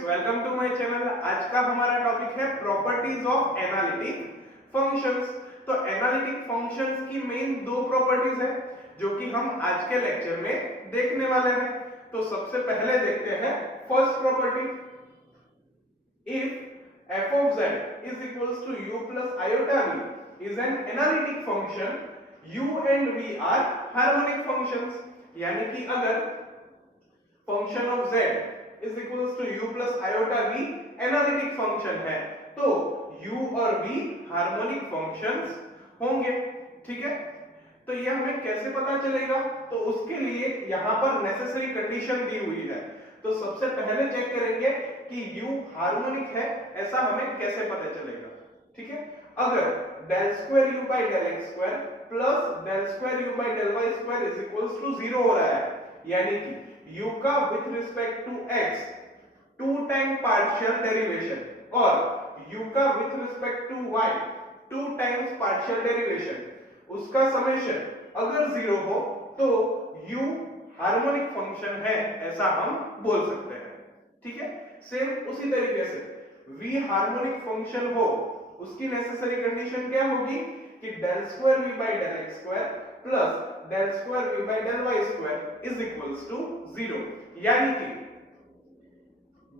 Welcome to my channel. आज का हमारा टॉपिक है प्रॉपर्टीज ऑफ एनालिटिक फंक्शंस। तो एनालिटिक फंक्शंस की मेन दो प्रॉपर्टीज है जो कि हम आज के लेक्चर में देखने वाले हैं। तो सबसे पहले देखते हैं first property. If f of z is equals to u plus iota v is an analytic function, u and v are harmonic functions। यानी कि अगर function of z is equals to u plus iota v analytic function है तो u और v harmonic functions होंगे। ठीक है, तो ये हमें कैसे पता चलेगा? तो उसके लिए यहां पर नेसेसरी कंडीशन दी हुई है। तो सबसे पहले चेक करेंगे कि u हार्मोनिक है, ऐसा हमें कैसे पता चलेगा। ठीक है, अगर del square u by del x square plus del square u by del y square is equals to 0 हो रहा है, यानी कि u का with respect to x 2 time partial derivation और u का with respect to y 2 times partial derivation, उसका summation अगर 0 हो तो u हार्मोनिक फंक्शन है, ऐसा हम बोल सकते हैं। ठीक है, सेम उसी तरीके से v हार्मोनिक फंक्शन हो, उसकी नेसेसरी कंडीशन क्या होगी कि del square v by del x square plus del square v by del y square is equals to 0। यानी कि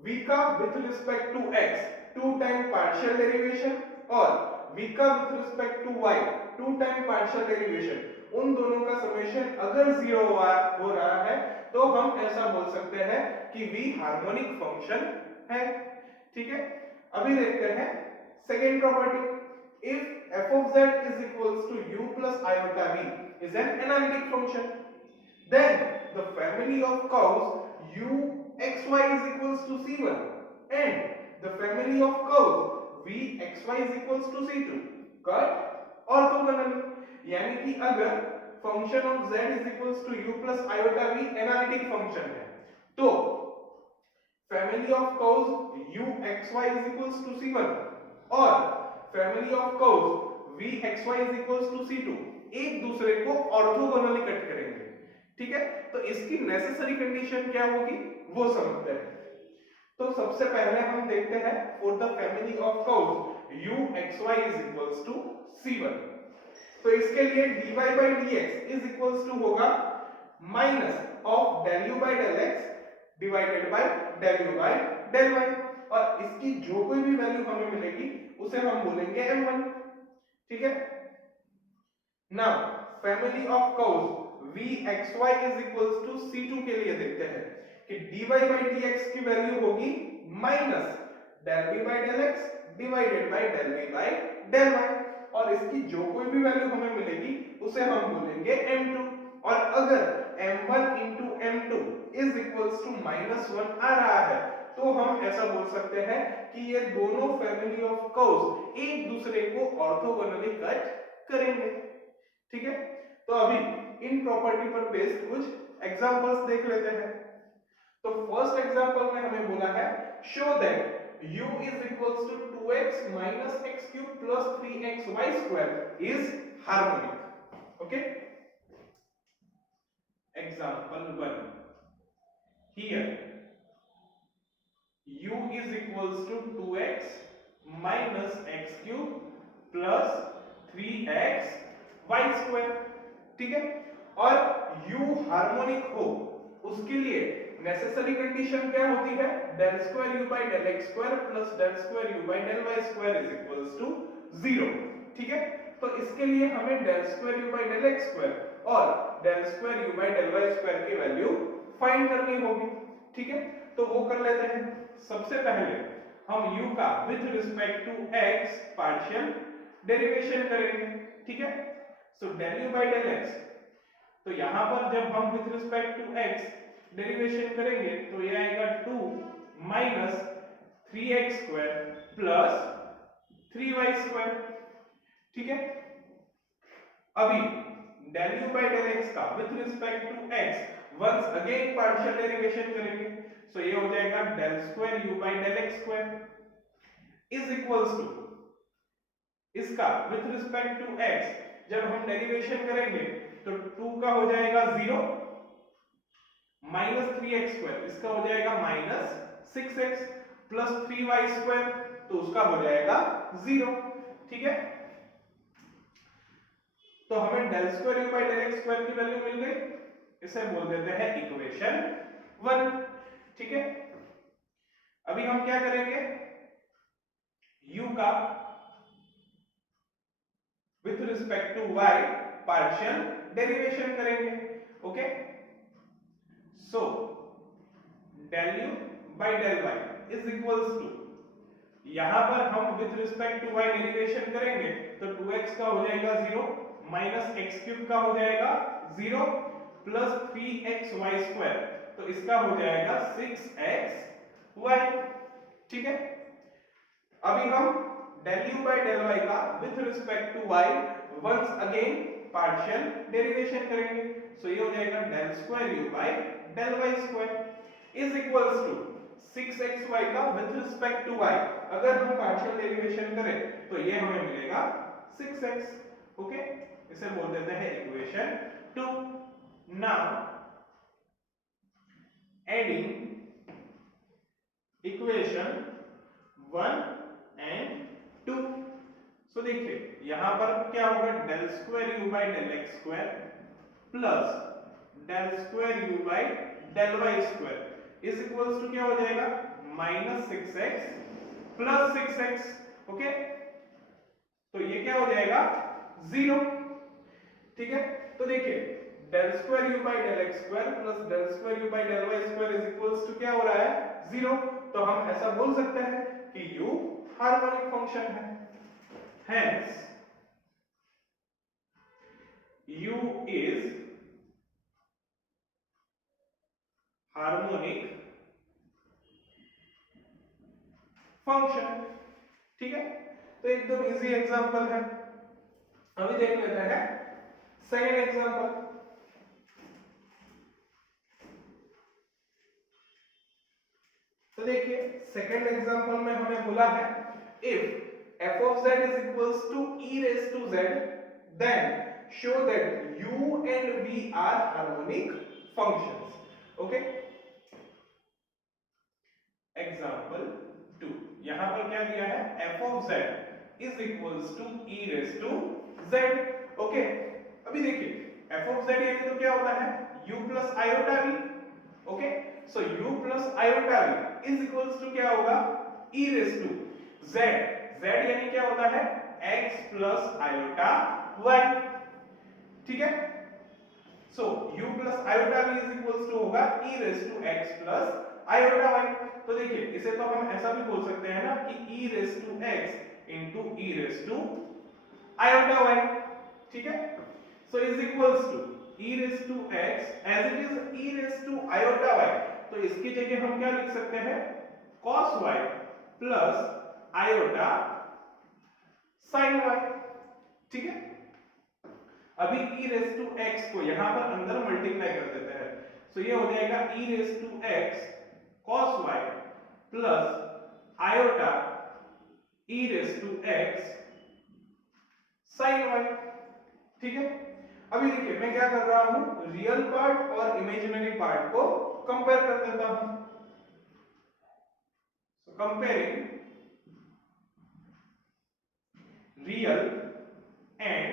v का with respect to x 2 time partial derivation और v का with respect to y 2 time partial derivation, उन दोनों का summation अगर 0 हो रहा है तो हम ऐसा बोल सकते हैं कि v हार्मोनिक फंक्शन है। ठीक है, अभी देखते हैं second property. If f of z is equals to u plus iota v is an analytic function, then the family of curves u xy is equals to c1 and the family of curves v xy is equals to c2 cut orthogonally। यानी कि अगर function of z is equals to u plus iota v analytic function है तो family of curves u xy is equals to c1 और family of curves v xy is equals to c2 एक दूसरे को orthogonally cut करेंगे। ठीक है, तो इसकी नेसेसरी कंडीशन क्या होगी वो समझते हैं। तो सबसे पहले हम देखते हैं for the family of curves u xy is equals to c1, तो इसके लिए dy by dx is equals to होगा minus of del u by del x divided by del u by del y और इसकी जो कोई भी value हमें मिलेगी उसे हम बोलेंगे m1। ठीक है, now family of curves vxy is equals to c2 के लिए देखते हैं कि dy by dx की वैल्यू होगी minus del v by del x divided by del v by del y और इसकी जो कोई भी वैल्यू हमें मिलेगी उसे हम बोलेंगे m2। और अगर m1 into m2 is equals to -1 आ रहा है तो हम ऐसा बोल सकते हैं कि ये दोनों फैमिली ऑफ कर्व्स एक दूसरे को ऑर्थोगोनली कट करेंगे। ठीक है, तो अभी इन प्रॉपर्टी पर बेस्ड कुछ एग्जांपल्स देख लेते हैं। तो फर्स्ट एग्जांपल में हमें बोला है show that u is equals to 2x minus x cube plus 3xy square is harmonic। okay, example 1, here u is equals to 2x minus x cube plus 3x y square। ठीक है, और u harmonic हो उसके लिए necessary condition क्या होती है del square u by del x square plus del square u by del y square is equals to 0। ठीक है, तो इसके लिए हमें del square u by del x square और del square u by del y square की value find करनी होगी। ठीक है, तो वो कर लेते हैं। सबसे पहले हम u का with respect to x partial derivation करेंगे। ठीक है, सो del u by del x, तो यहां पर जब हम with respect to x derivation करेंगे तो ये आएगा 2 minus 3x square plus 3y square. ठीक है, अभी del u by del x का with respect to x once again partial derivation करेंगे, सो ये हो जाएगा del square u by del x square is equals to इसका विद रिस्पेक्ट टू x जब हम डेरिवेशन करेंगे तो 2 का हो जाएगा 0 माइनस 3x स्क्वायर, इसका हो जाएगा माइनस 6x प्लस 3y² तो उसका हो जाएगा 0। ठीक है, तो हमें del square u by del x square की वैल्यू मिल गई, इसे बोल देते हैं इक्वेशन 1। ठीक है, अभी हम क्या करेंगे, u का with respect to y partial derivation करेंगे। Okay, so del u by del y is equals to, यहां पर हम with respect to y derivation करेंगे तो 2x का हो जाएगा 0 माइनस एक्स क्यूब का हो जाएगा 0 प्लस 3xy², तो इसका हो जाएगा 6xy। ठीक है, अभी हम del u by del y का with respect to y once again partial derivation करेंगे, सो ये हो जाएगा del square u by del y square is equals to 6xy का विथ रिस्पेक्ट टू y, अगर हम पार्शियल डेरिवेशन करें तो ये हमें मिलेगा 6x। ओके, इसे बोल देते हैं equation 2। Now adding equation 1 and 2, so देखिए यहां पर क्या होगा, del square u by del x square plus del square u by del y square is equals to क्या हो जाएगा, minus 6x plus 6x। Okay, तो ये क्या हो जाएगा 0। ठीक है, तो देखिए del square u by del x square plus del square u by del y square is equals to क्या हो रहा है 0, तो हम ऐसा बोल सकते हैं कि u हार्मोनिक फंक्शन है। Hence u is harmonic function। ठीक है, तो एकदम इजी एग्जांपल है। अभी देख लेते हैं सेकेंड एग्जांपल। तो देखिए सेकेंड एग्जांपल में हमें बोला है if f of z is equals to e raised to z, then show that u and v are harmonic functions। okay, example 2, यहां पर क्या दिया है, f of z is equals to e raised to z। okay, अभी देखिए f of z यानी तो क्या होता है u plus iota v। okay, so u plus iota v is equals to क्या होगा, e raised to z। z यानी क्या होता है x plus iota y। ठीक है, सो u plus iota v is equals to होगा e raised to x plus iota y। तो देखिए इसे तो हम ऐसा भी बोल सकते हैं ना कि e raised to x into e raised to iota y। ठीक है, so is equals to e raised to x as it is e raised to iota y, तो इसकी जगह हम क्या लिख सकते हैं cos y plus iota sin y। ठीक है, अभी e raised to x को यहां पर अंदर मल्टीप्लाई कर देते हैं, सो ये हो जाएगा e raised to x cos y plus iota e raised to x sin y। ठीक है, अभी देखिए मैं क्या कर रहा हूं, रियल पार्ट और इमेजिनरी पार्ट को कंपेयर कर देता हूं। So comparing real and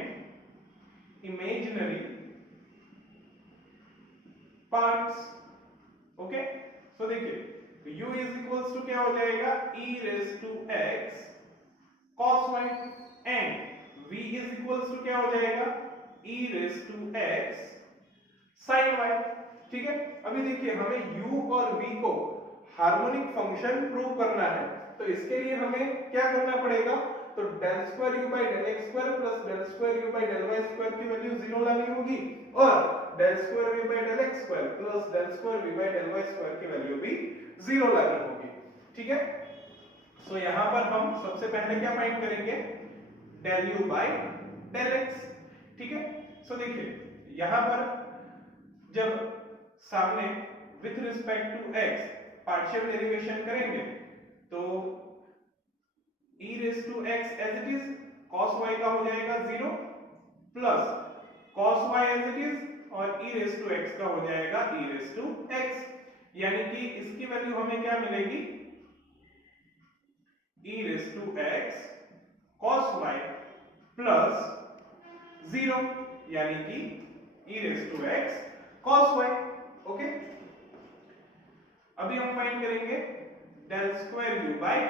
imaginary parts। Okay, so देखिए u is equals to क्या हो जाएगा e raised to x cos y and v is equals to क्या हो जाएगा e raised to x sin y। ठीक है, अभी देखिए हमें u और v को हार्मोनिक फंक्शन प्रूव करना है, तो इसके लिए हमें क्या करना पड़ेगा, तो del square u by del x square plus del square u by del y square की वैल्यू 0 लानी होगी और del square u by del x square plus del square u by del y square की value भी 0 लानी होगी। ठीक है, सो यहां पर हम सबसे पहले क्या फाइंड करेंगे, del u by del x। ठीक है, सो देखिए यहां पर जब सामने with respect to x partial derivation करेंगे तो e raised to x as it is cos y का हो जाएगा 0 plus cos y as it is और e raised to x का हो जाएगा e raised to x, यानी कि इसकी वैल्यू हमें क्या मिलेगी e raise to x cos y plus 0 यानी कि e raise to x cos y। Okay, अभी हम फाइंड करेंगे del square u by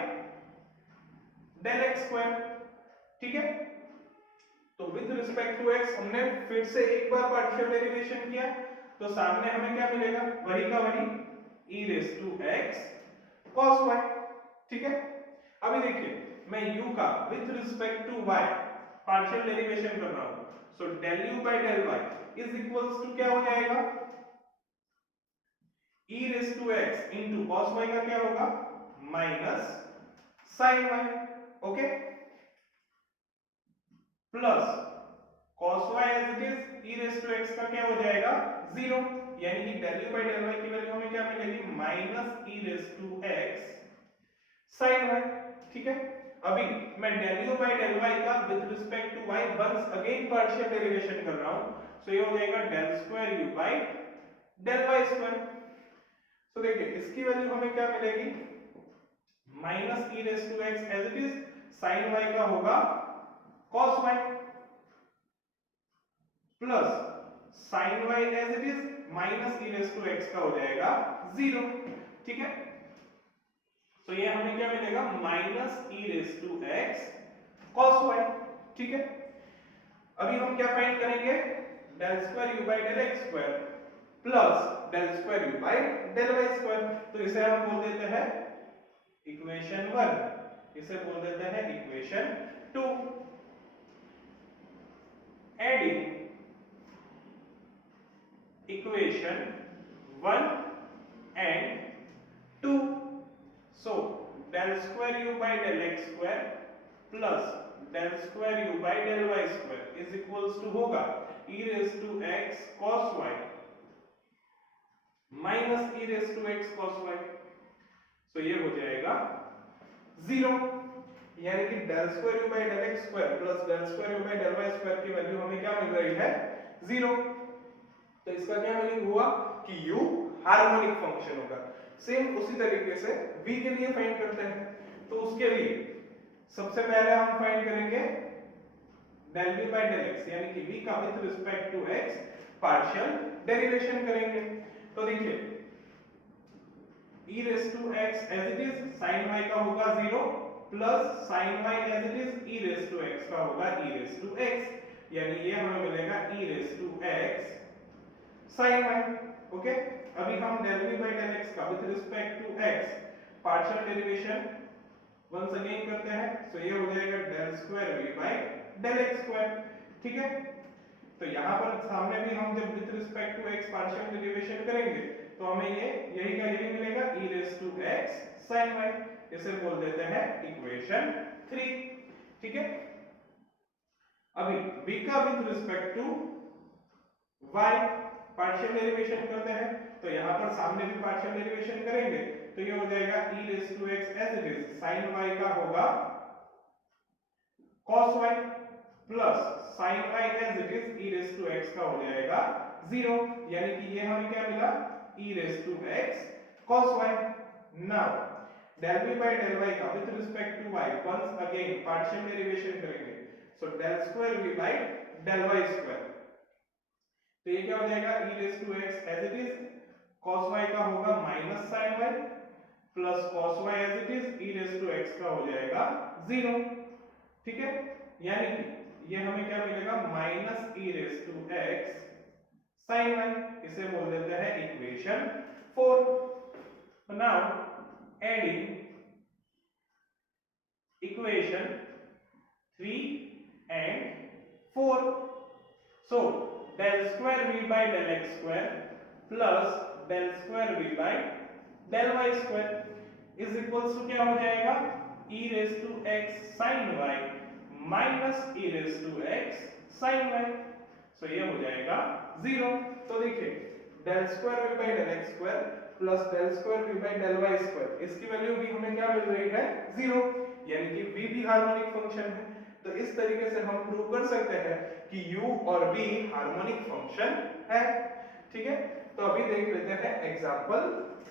del x square. ठीक है, तो विद रिस्पेक्ट टू x हमने फिर से एक बार पार्शियल डेरिवेशन किया, तो सामने हमें क्या मिलेगा, वही का वही e raise to x cos y। ठीक है, अभी देखिए मैं u का with respect to y partial derivation कर रहा हूं, so del u by del y is equals to क्या हो जाएगा, e raise to x into cos y का क्या होगा, minus sin y। Okay, plus cos y as it is e raise to x का क्या हो जाएगा 0, यानी कि del u by del y की वैल्यू हमें क्या मिलेगी, minus e raise to x sin y। ठीक है, अभी मैं del u by del y का with respect to y once again partial derivation कर रहा हूं, सो ये हो जाएगा del square u by del y square. तो देखिए इसकी वैल्यू हमें क्या मिलेगी, minus e raise to x as it is, sin y का होगा cos y plus sin y as it is minus e raise to x का हो जाएगा 0। ठीक है, तो ये हमें क्या मिलेगा, minus e raise to x cos y। ठीक है, अभी हम क्या फाइंड करेंगे, del square u by del x square plus del square u by del y square. तो इसे हम बोल देते हैं इक्वेशन 1, इसे बोल देते हैं equation 2। Adding equation 1 and 2, so del square u by del x square plus del square u by del y square is equals to होगा e raised to x cos y minus e raised to x cos y। so ये हो जाएगा 0, यानी कि del square u by del x square plus del square u by del y square की value हमें क्या मिल रही है, 0। तो इसका क्या मीनिंग हुआ कि u हार्मोनिक फंक्शन होगा। सेम उसी तरीके से v के लिए फाइंड करते हैं, तो उसके लिए सबसे पहले हम फाइंड करेंगे del v by del x, यानी कि v का with respect to x partial derivation करेंगे। तो देखिए e raise to x as it is, sin y का होगा 0 plus sin y as it is e raise to x का होगा e रेस टू x, यानी ये हमें मिलेगा e raise to x sin y। Okay, अभी हम del v by del x का with respect to x partial derivation once again करते हैं, सो ये हो जाएगा del square v by del x square. ठीक है, तो यहां पर सामने भी हम जब with respect to x partial derivation करेंगे तो हमें ये यही का यही मिलेगा e raise to x sin y, इसे बोल देते हैं इक्वेशन 3। ठीक है, अभी v का with respect to y partial derivation करते हैं, तो यहां पर सामने भी पार्शियल डेरिवेशन करेंगे, तो ये हो जाएगा e raise to x as it is, sin y का होगा cos y plus sin y as it is e raise to x का हो जाएगा 0, यानी कि ये हमें क्या मिला, e raise to x cos y। Now del v by del y का with respect to y once again partial derivation करेंगे, so del square v by del y square. तो ये क्या हो जाएगा, e raise to x as it is, cos y का होगा minus sin y plus cos y as it is e raise to x का हो जाएगा 0। ठीक है, यानी कि ये हमें क्या मिलेगा, minus e raise to x sin y, इसे बोल देते हैं equation 4। Now adding equation 3 and 4, so del square v by del x square plus del square v by del y square is equals to क्या हो जाएगा, e raised to x sin y minus e raised to x sin y। so ये हो जाएगा 0। तो देखिए del square v by del x square plus del square v by del y square, इसकी value भी हमें क्या मिल रही है, 0, यानी कि v भी हार्मोनिक फंक्शन है। तो इस तरीके से हम प्रूव कर सकते हैं कि u और v हार्मोनिक फंक्शन है। ठीक है, तो अभी देख लेते हैं एग्जांपल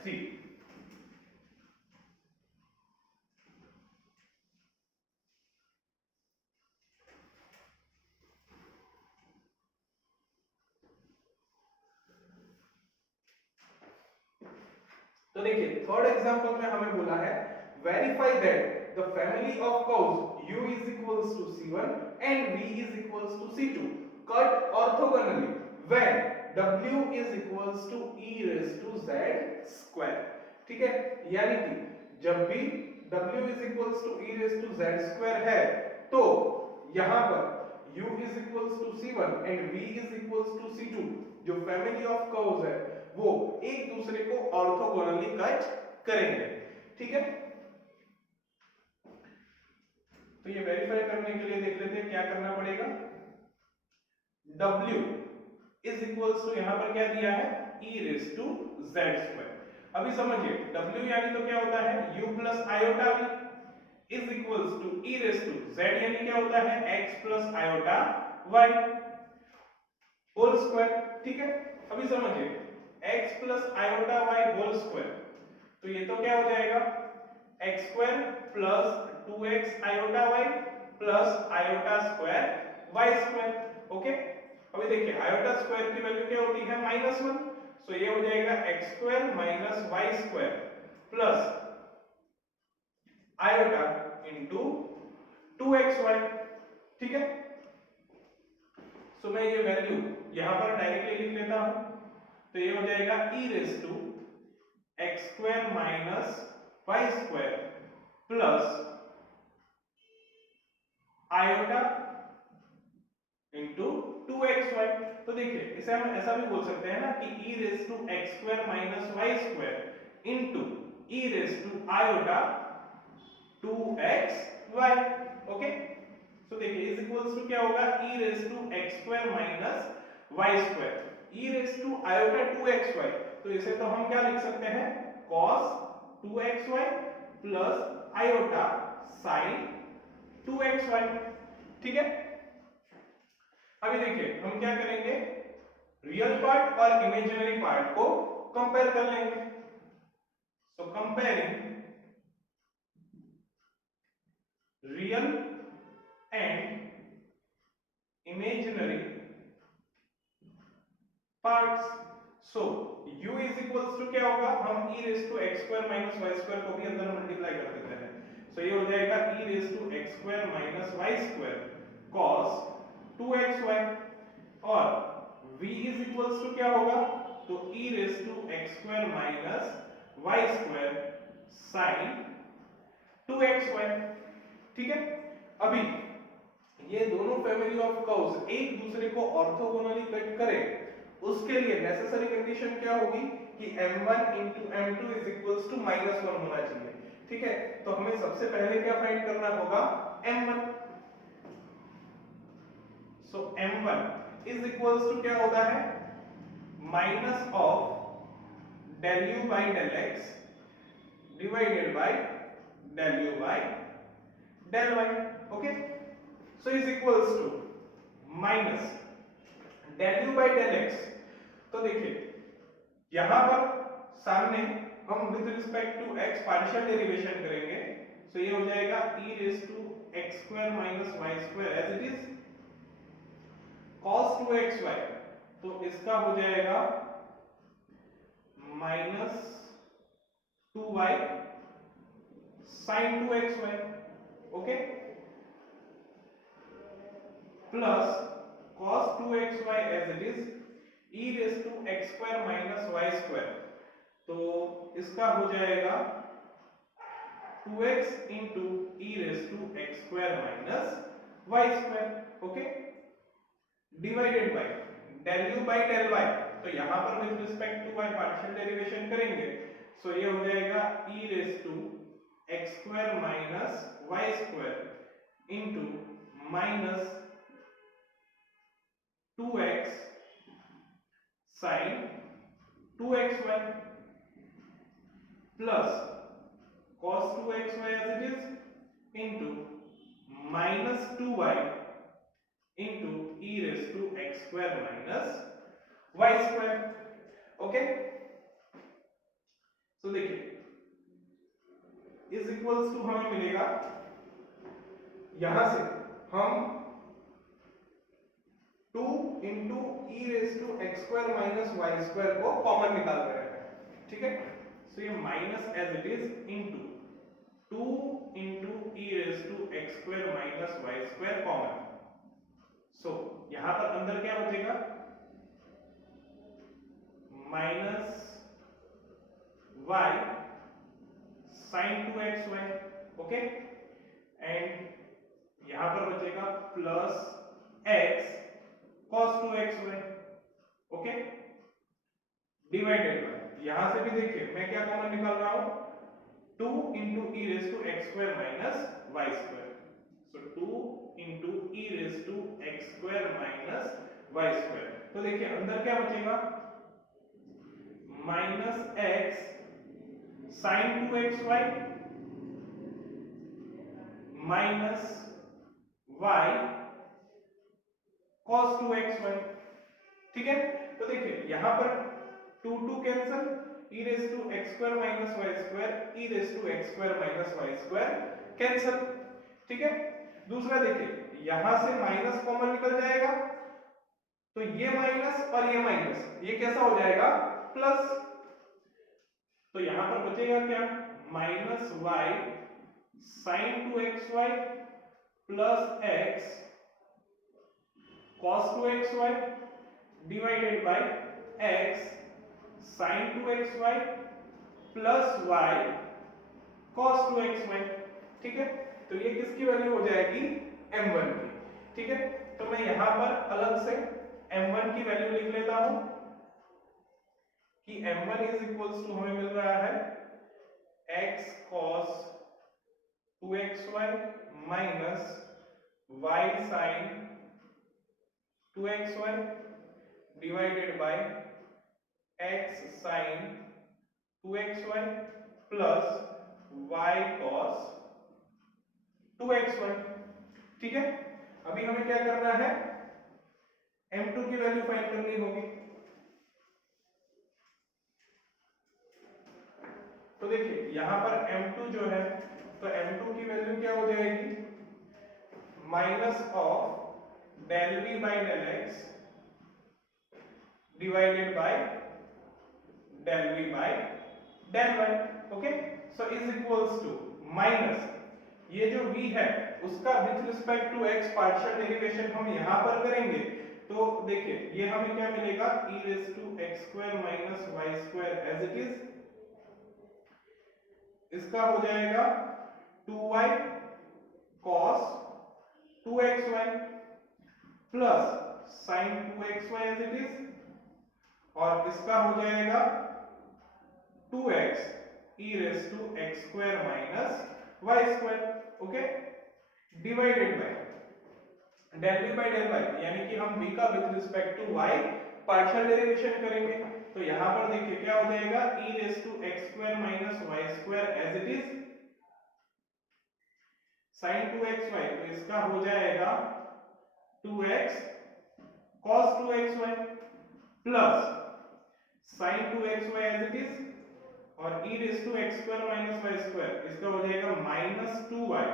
3। तो देखिए थर्ड एग्जांपल में हमें बोला है verify that the family of curves u is equals to c1 and v is equals to c2 cut orthogonally when w is equals to e raised to z square। ठीक है, यानी कि जब भी w is equals to e raised to z square है तो यहां पर u is equals to c1 and v is equals to c2 जो फैमिली ऑफ कर्व्स है वो एक दूसरे को ऑर्थोगोनली कट करेंगे। ठीक है, तो ये वेरीफाई करने के लिए देख लेते हैं क्या करना पड़ेगा। w इज इक्वल्स टू यहां पर क्या दिया है e raise to z square. अभी समझिए w यानी तो क्या होता है u plus iota v is equals to e raise to z यानी क्या होता है x plus iota y whole square. ठीक है, अभी समझिए x plus iota y whole square, तो ये तो क्या हो जाएगा x square plus 2x iota y plus iota square y square. Okay, अभी देखिए आयोटा स्क्वायर की वैल्यू क्या होती है -1, सो ये हो जाएगा x square minus y square plus iota into 2xy। ठीक है, सो मैं ये वैल्यू यहां पर डायरेक्टली लिख लेता हूं, तो ये हो जाएगा e raise to x square minus y square plus iota into 2xy। तो देखिए इसे हम ऐसा भी बोल सकते हैं ना कि e raise to x square minus y square into e raise to iota 2xy। Okay, तो देखिए इज इक्वल्स टू क्या होगा e raise to x square minus y square e raise to iota 2xy, तो इसे तो हम क्या लिख सकते हैं cos 2xy plus iota sin 2xy। ठीक है, अभी देखिए हम क्या करेंगे रियल पार्ट और इमेजिनरी पार्ट को कंपेयर कर लेंगे। So comparing real and imaginary parts. So u is equals to क्या होगा हम e raise to x square minus y square को भी अंदर मल्टीप्लाई कर देते हैं, सो ये हो जाएगा e raise to x square minus y square cos 2xy और v इज इक्वल्स टू क्या होगा तो e raise to x square minus y square sin 2xy। ठीक है, अभी ये दोनों फैमिली ऑफ कर्व्स एक दूसरे को ऑर्थोगोनली कट करें, उसके लिए नेसेसरी कंडीशन क्या होगी कि m1 into m2 is equals to -1 होना चाहिए। ठीक है, तो हमें सबसे पहले क्या फाइंड करना होगा m1। So m1 is equals to क्या होता है minus of del u by del x divided by del u by del y। Okay, so is equals to minus del u by del x। तो देखिए यहां पर सामने हम with respect to x partial derivation करेंगे, so ये हो जाएगा e raise to x square minus y square as it is cos 2xy, तो इसका हो जाएगा minus 2y sin 2xy। Okay, plus cos 2xy as it is e raised to x square minus y square, तो इसका हो जाएगा 2x into e raised to x square minus y square। Okay, divided by del u by del y, तो यहां पर with respect to y partial derivation करेंगे, so ये हो जाएगा e raised to x square minus y square into minus 2x sin 2xy plus cos 2xy as it is into minus 2y into e raised to x square minus y square। Okay, तो देखिए is equals to हमें मिलेगा, यहां से हम 2 into e raised to x square minus y square को common निकाल रहे हैं। ठीक है, सो ये minus as it is into 2 into e raise to x square minus y square common. So यहां पर अंदर क्या बचेगा, minus y sine 2xy, okay, and यहां पर बचेगा plus x cos 2xy, okay, divided by, यहां से भी देखिए मैं क्या कॉमन निकाल रहा हूं, 2 into e raise to x square minus y square, so 2 into e raise to x square minus y square. तो देखिए अंदर क्या बचेगा, minus x sine 2xy minus y cos 2xy, ठीक है। तो देखिए यहां पर 2 cancel, e raise to x square minus y square, e raise to x square minus y square cancel, ठीक है। दूसरा देखिए यहां से माइनस कॉमन निकल जाएगा, तो ये माइनस और ये माइनस ये कैसा हो जाएगा, प्लस, तो यहां पर बचेगा क्या, minus y sine 2xy plus x cos 2xy divided by x sin 2xy plus y cos 2xy, ठीक है। तो ये किसकी वैल्यू हो जाएगी, m1 की, ठीक है। तो मैं यहां पर अलग से m1 की वैल्यू लिख लेता हूं कि m1 इज इक्वल्स टू हमें मिल रहा है x cos 2xy minus y sin 2xy divided by x sin 2xy plus y cos 2xy, ठीक है। अभी हमें क्या करना है, m2 की वैल्यू फाइंड करनी होगी। तो देखिए यहां पर m2 जो है, तो m2 की वैल्यू क्या हो जाएगी, minus of del v by del x divided by del v by del y, okay. So is equals to minus, ये जो v है उसका with respect to x partial derivation हम यहां पर करेंगे, तो देखिए ये हमें क्या मिलेगा, e raise to x square minus y square as it is, इसका हो जाएगा 2y cos 2xy plus sin 2xy as it is, और इसका हो जाएगा 2x e raise to x square minus y square, okay, divided by del v by del y, यानी कि हम v का with respect to y partial derivation करेंगे। तो यहां पर देखिए क्या हो जाएगा, e raise to x square minus y square as it is sin 2xy, तो इसका हो जाएगा 2x cos 2xy plus sin 2xy as it is, और e raise to x square minus y square, इसका हो जाएगा minus 2y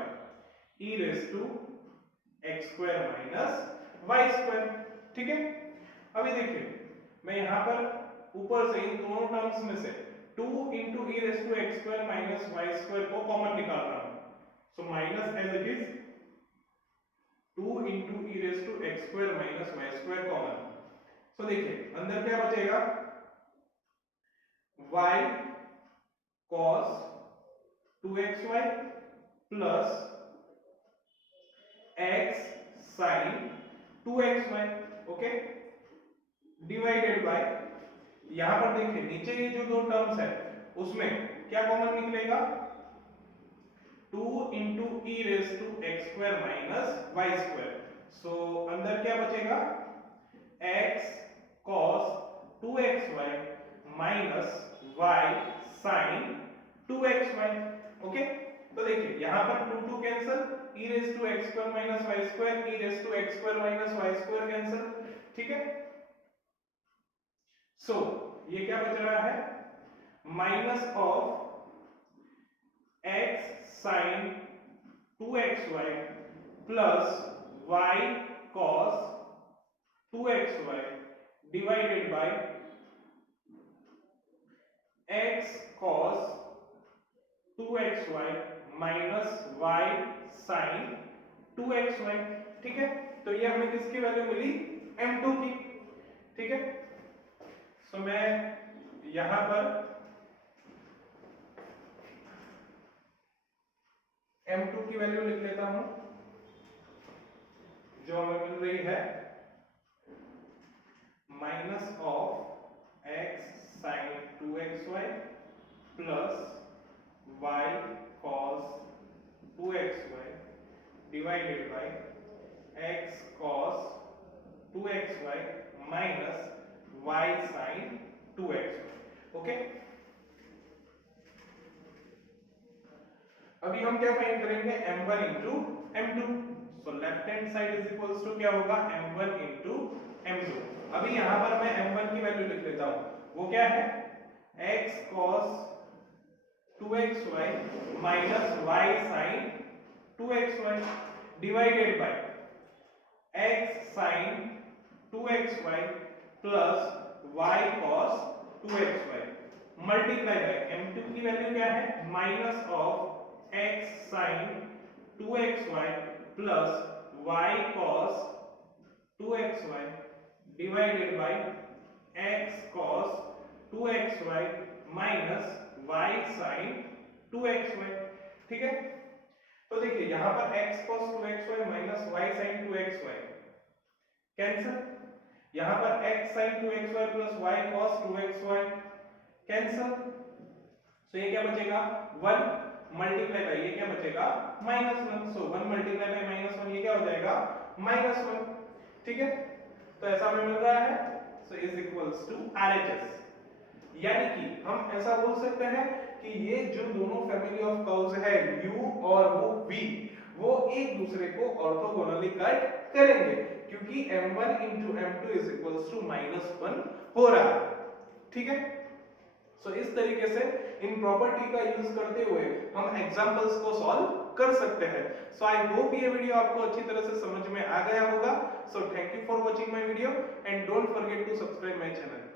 e raise to x square minus y square, ठीक है। अभी देखिए मैं यहां पर ऊपर से इन दोनों टर्म्स में से 2 into e raise to x square minus y square को कॉमन निकाल रहा हूं, so minus as it is 2 into e raise to x square minus y square common. So देखिए अंदर क्या बचेगा, y cos 2xy plus x sin 2xy, okay, divided by, यहां पर देखिए नीचे ये जो दो टर्म्स है उसमें क्या कॉमन निकलेगा, 2 into e raise to x square minus y square, so अंदर क्या बचेगा, x cos 2xy minus y sin 2xy, okay. तो देखिए यहां पर 2 cancel, e raise to x square minus y square, e raise to x square minus y square cancel, ठीक है। So ये क्या बच रहा है, minus of x sin 2xy plus y cos 2xy divided by x cos 2xy minus y sin 2xy। ठीक है, तो ये हमें किसकी वैल्यू मिली, m2 की। ठीक है, सो मैं यहां पर m2 की वैल्यू लिख लेता हूं, जो हमें मिल रही है minus of x sin 2xy plus y cos 2xy divided by x cos 2xy minus y sin 2xy। Okay, अभी हम क्या फाइंड करेंगे, m1 इंटू m2। सो left hand side is equals to क्या होगा, m1 इंटू m2। अभी यहां पर मैं m1 की वैल्यू लिख लेता हूं, वो क्या है, x cos 2xy minus y sin 2xy divided by x sin 2xy plus y cos 2xy multiply by m2 की वैल्यू क्या है, minus of x sin 2xy plus y cos 2xy divided by x cos 2xy minus y sin 2xy। ठीक है, तो देखिए यहां पर x cos 2xy minus y sin 2xy cancel, यहां पर x sin 2xy plus y cos 2xy cancel. So ये क्या बचेगा, 1 मल्टीप्लाई बाय ये क्या बचेगा, -1। सो 1 मल्टीप्लाई बाय -1 ये क्या हो जाएगा, -1। ठीक है, तो ऐसा हमें मिल रहा है, so is equals to RHS। यानी कि हम ऐसा बोल सकते हैं कि ये जो दोनों फैमिली ऑफ कर्व्स है u और वो v, वो एक दूसरे को ऑर्थोगोनली कट करेंगे, क्योंकि m1 into m2 is equals to -1 हो रहा है। ठीक है, सो इस तरीके से इन प्रॉपर्टी का यूज करते हुए हम एग्जांपल्स को सॉल्व कर सकते हैं। सो आई होप ये वीडियो आपको अच्छी तरह से समझ में आ गया होगा। So thank you for watching my video and don't forget to subscribe my channel.